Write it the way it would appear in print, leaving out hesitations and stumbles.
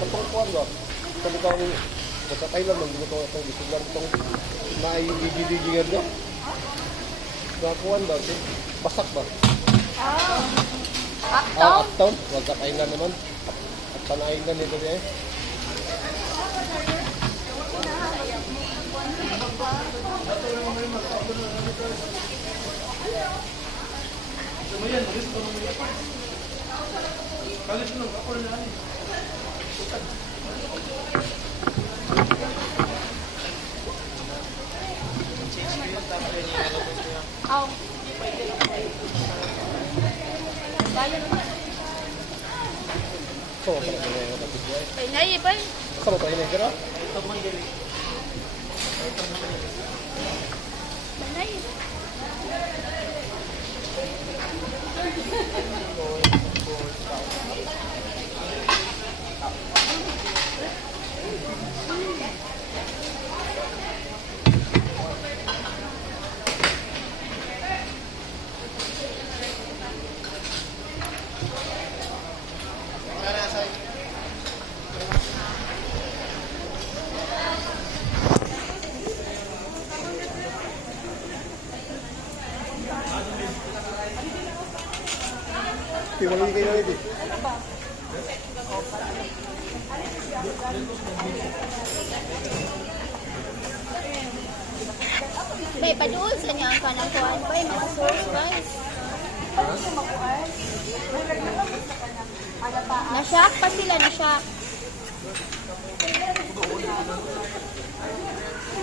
Kapangkuan ba? Sabi ko kami, basta Thailand lang, ginagawa itong bisugan itong naibigidingan niya. Nakakuan ba? Basak ba? Uptown? Wag sa Thailand naman. At panainan nito niya eh. So, apa nak kena dapat dia? Pahinay pa. Sama pa ini kira? Pahinay. Tiwala kayo na ito. Bay, paduol sa niya ang kanang kuhan. Bay, mga source guys. Na-shock pa sila, na-shock.